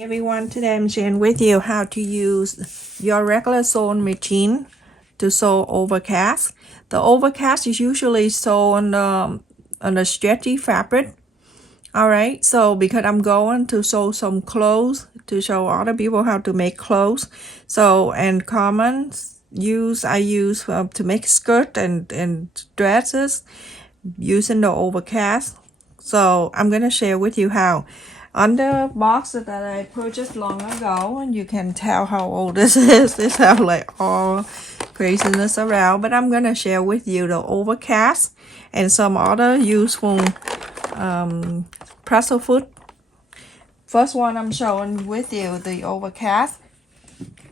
Everyone, today I'm sharing with you how to use your regular sewing machine to sew overcast. The overcast is usually sewn on a stretchy fabric. Alright, so because I'm going to sew some clothes to show other people how to make clothes. So, and common I use to make skirt and dresses using the overcast. So I'm going to share with you how. On the box that I purchased long ago, and you can tell how old this is. This have like all craziness around, but I'm gonna share with you the overcast and some other useful pretzel foot. First one I'm showing with you the overcast.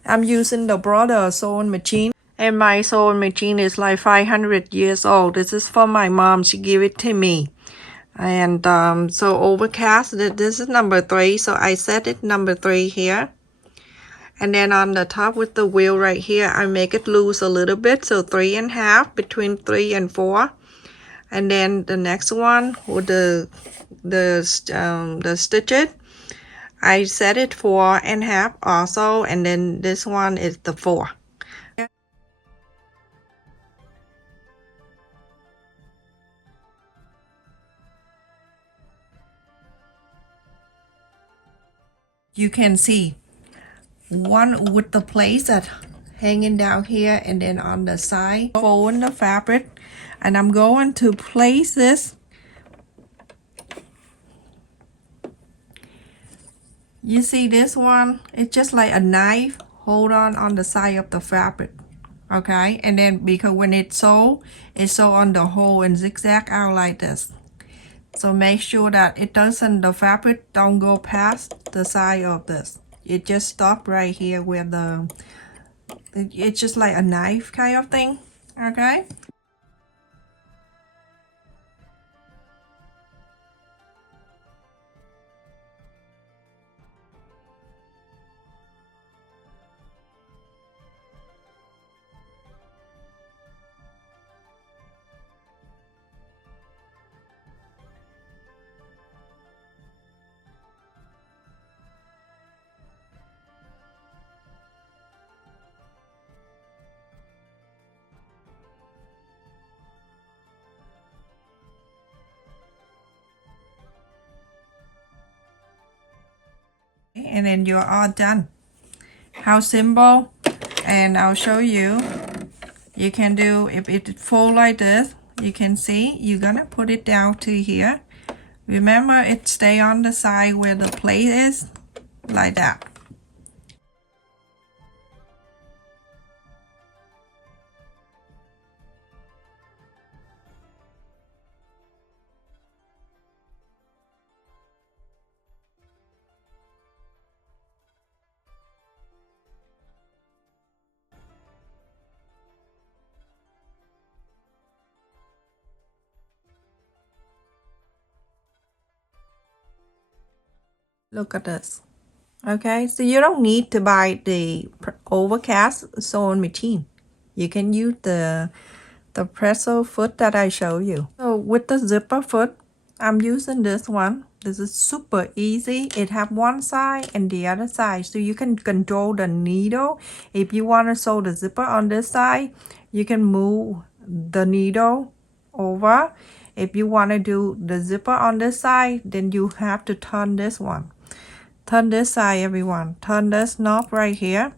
I'm using the brother sewing machine, and my sewing machine is like 500 years old. This is for my mom. She gave it to me. And so overcast, this is number 3, so I set it number 3 here. And then on the top with the wheel right here, I make it loose a little bit, so 3.5, between 3 and 4. And then the next one with the stitches, I set it 4.5 also, and then this one is the 4. You can see one with the plates that hanging down here, and then on the side folding the fabric, and I'm going to place this. You see this one, it's just like a knife hold on the side of the fabric. Okay, and then because when it's sew on the hole and zigzag out like this. So make sure that it doesn't, the fabric don't go past the side of this. It just stop right here where it's just like a knife kind of thing. Okay. And then you're all done. How simple. And I'll show you. You can do, if it fold like this, you can see you're gonna put it down to here. Remember, it stay on the side where the plate is, like that. Look at this. Okay, so you don't need to buy the overcast sewing machine. You can use the pretzel foot that I show you. So with the zipper foot, I'm using this one. This is super easy. It have one side and the other side, so you can control the needle. If you want to sew the zipper on this side, you can move the needle over. If you want to do the zipper on this side, then you have to turn this one. Turn this side, everyone. Turn this knob right here.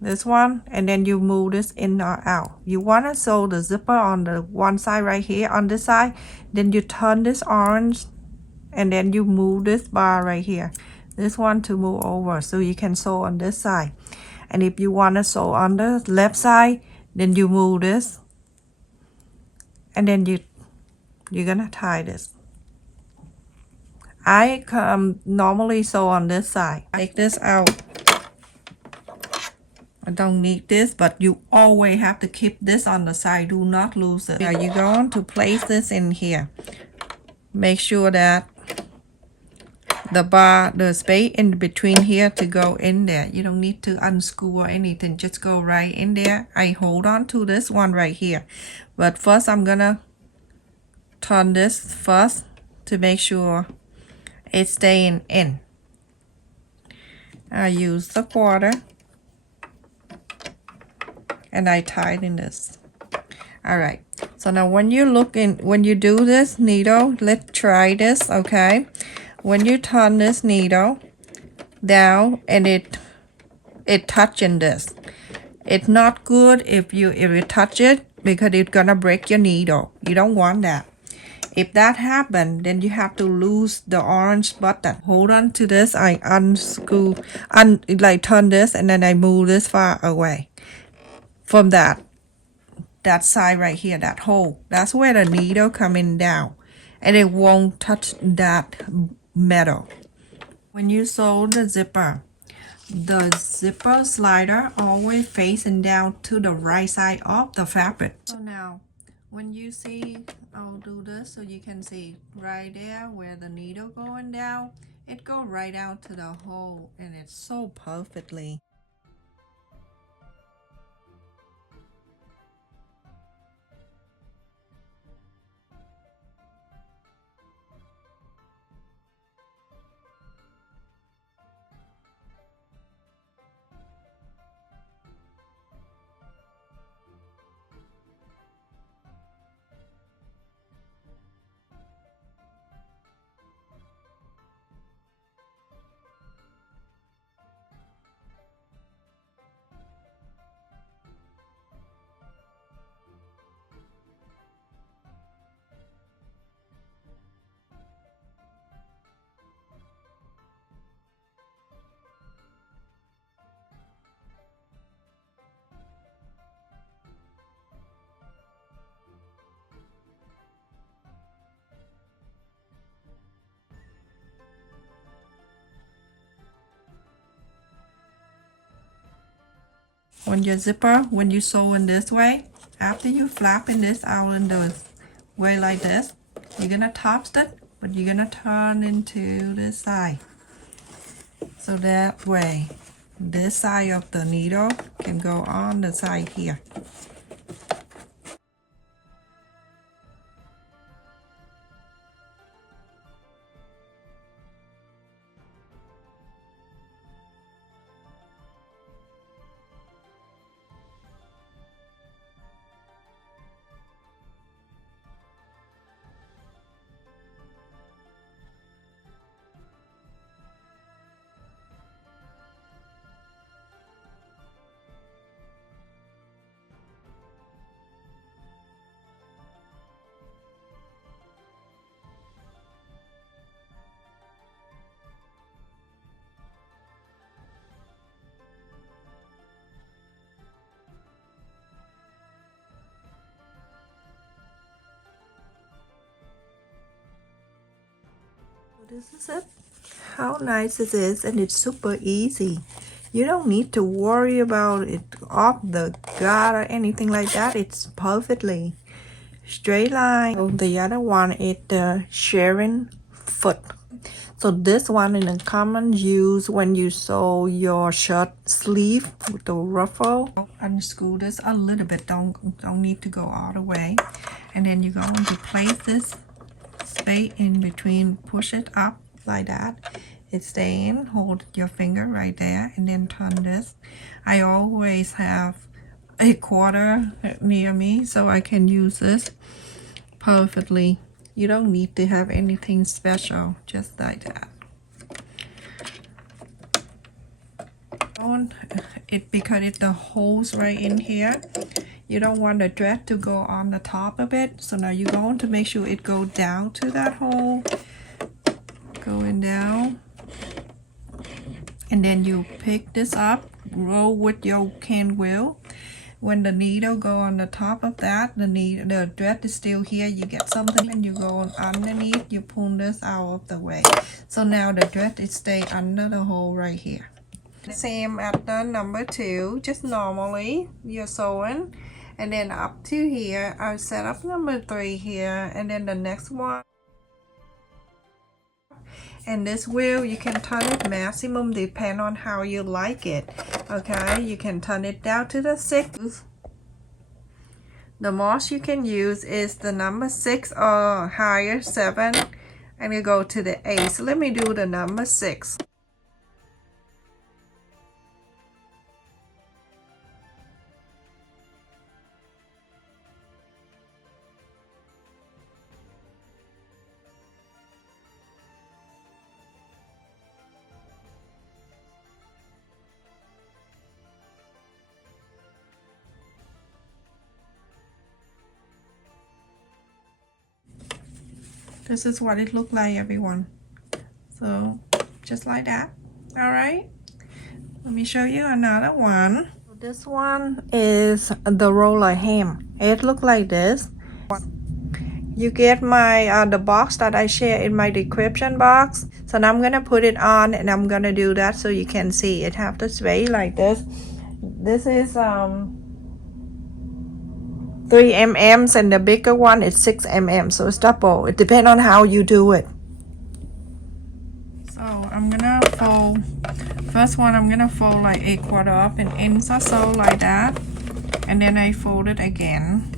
This one, and then you move this in or out. You want to sew the zipper on the one side right here on this side, then you turn this orange, and then you move this bar right here. This one to move over, so you can sew on this side. And if you want to sew on the left side, then you move this, and then you're gonna tie this. I normally sew on this side. Take this out. I don't need this, but you always have to keep this on the side. Do not lose it. Now you're going to place this in here. Make sure that the space in between here to go in there. You don't need to unscrew or anything. Just go right in there. I hold on to this one right here. But first I'm gonna turn this first to make sure it's staying in. I use the quarter and I tied in this. All right, so now when you do this needle, let's try this, okay? When you turn this needle down and it touching this, it's not good if you touch it because it's gonna break your needle. You don't want that. If that happens, then you have to lose the orange button. Hold on to this. I unscrew, like turn this, and then I move this far away from that side right here, that hole. That's where the needle coming down, and it won't touch that metal. When you sew the zipper slider always facing down to the right side of the fabric. So now, when you see, I'll do this so you can see right there where the needle going down, it go right out to the hole, and it's so perfectly. On your zipper, when you sew in this way, after you flapping this out in the way like this, you're gonna top it, but you're gonna turn into this side. So that way, this side of the needle can go on the side here. This is it. How nice it is, and it's super easy. You don't need to worry about it off the gut or anything like that. It's perfectly straight line. So the other one is the shirring foot. So this one is a common use when you sew your shirt sleeve with the ruffle. Unscrew this a little bit. Don't need to go all the way. And then you're going to place this space in between, push it up like that. It's staying. Hold your finger right there and then turn this. I always have a quarter near me so I can use this perfectly. You don't need to have anything special, just like that. Because it's the holes right in here, you don't want the thread to go on the top of it. So now you're going to make sure it goes down to that hole, going down, and then you pick this up, roll with your can wheel. When the needle go on the top of that, the thread is still here. You get something and you go on underneath, you pull this out of the way. So now the thread is stay under the hole right here. Same at the number 2, just normally you're sewing, and then up to here I'll set up number 3 here, and then the next one. And this wheel, you can turn it maximum depend on how you like it. Okay, you can turn it down to the 6. The most you can use is the number 6 or higher, 7, and you go to the 8. So let me do the number 6. This is what it looked like, everyone. So just like that. All right, let me show you another one. This one is the roller ham. It look like this. You get my the box that I share in my description box. So now I'm gonna put it on, and I'm gonna do that so you can see it have to sway like this. This is 3 mm, and the bigger one is 6 mm, so it's double. It depends on how you do it. So I'm gonna fold. First one I'm gonna fold like 1/4 up and ends or so like that, and then I fold it again.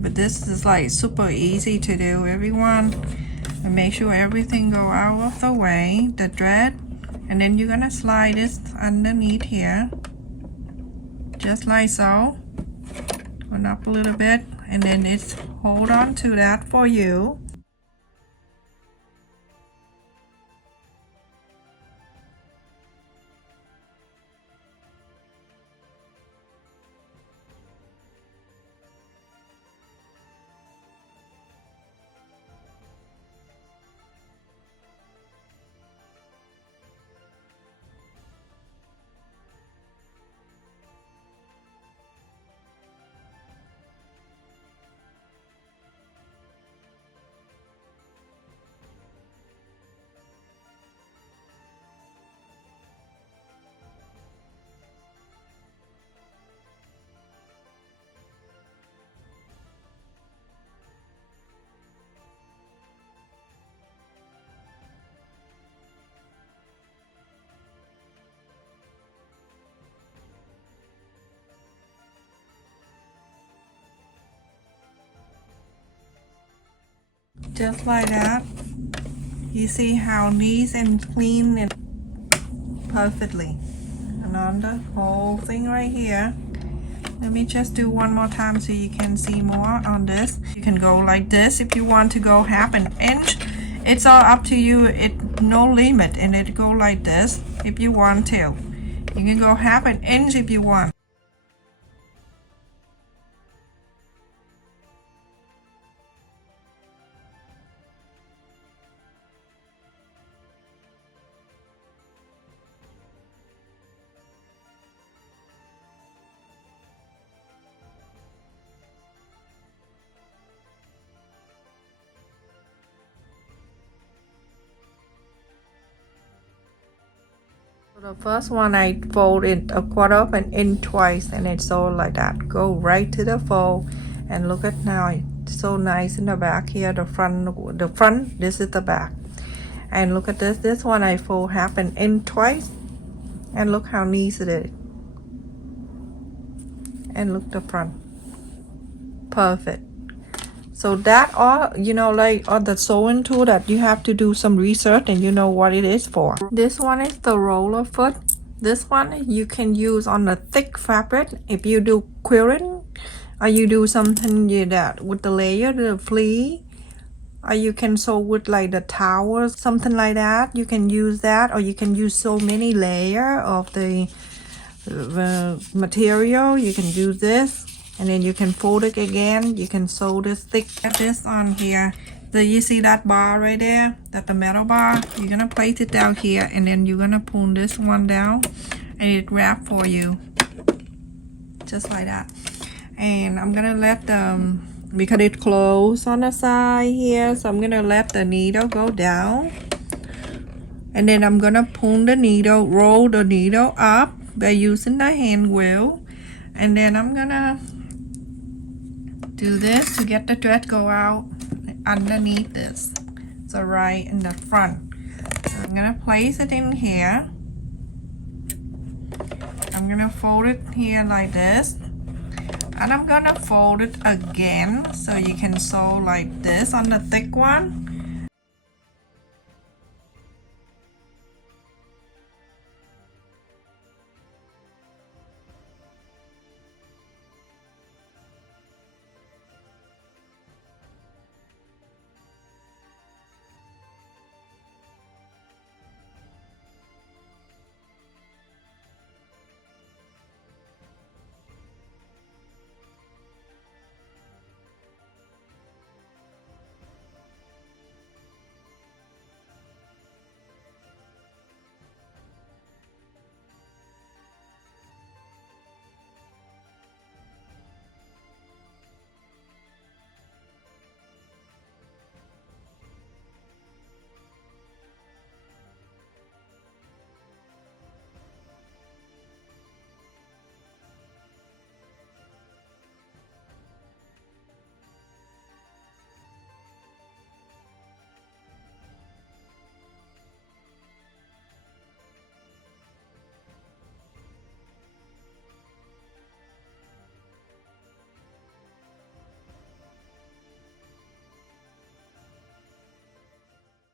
But this is like super easy to do, everyone. And make sure everything go out of the way, the thread, and then you're gonna slide this underneath here, just like so. Turn up a little bit, and then it's hold on to that for you. Just like that. You see how neat and clean and perfectly. And on the whole thing right here. Let me just do one more time so you can see more on this. You can go like this if you want to go 1/2 inch. It's all up to you. It no limit, and it go like this if you want to. You can go 1/2 inch if you want. The first one I fold it 1/4 up and in twice, and it's all like that. Go right to the fold, and look at now. It's so nice in the back here. The front. This is the back, and look at this. This one I fold 1/2 and in twice, and look how neat it is. And look the front. Perfect. So that all, you know, like on the sewing tool that you have to do some research and you know what it is for. This one is the roller foot. This one you can use on a thick fabric if you do quilting, or you do something like that with the layer, the flea, or you can sew with like the towels, something like that. You can use that, or you can use so many layer of the material. You can do this, and then you can fold it again. You can sew this thick. Get this on here. Do you see that bar right there? That the metal bar? You're gonna place it down here, and then you're gonna pull this one down, and it wrap for you, just like that. And I'm gonna let because it closed on the side here, so I'm gonna let the needle go down, and then I'm gonna pull the needle, roll the needle up by using the hand wheel, and then I'm gonna do this to get the thread go out underneath this, so right in the front. So I'm gonna place it in here. I'm gonna fold it here like this, and I'm gonna fold it again so you can sew like this on the thick one.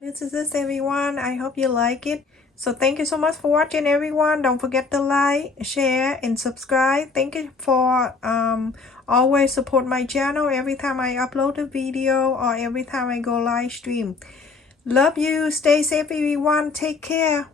This is this, everyone. I hope you like it. So thank you so much for watching, everyone. Don't forget to like, share, and subscribe. Thank you for always support my channel every time I upload a video or every time I go live stream. Love you. Stay safe, everyone. Take care.